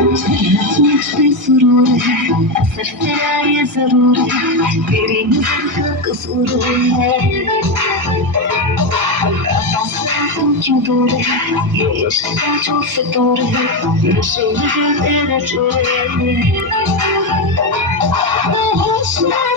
मुझ सुरूर है, असर तेरा ये जरूर है, तेरी नजर का कसूर है। तुम क्यों दूर है, ये इश्क का जो फितूर है, नशे में है तेरा चोर है। होश में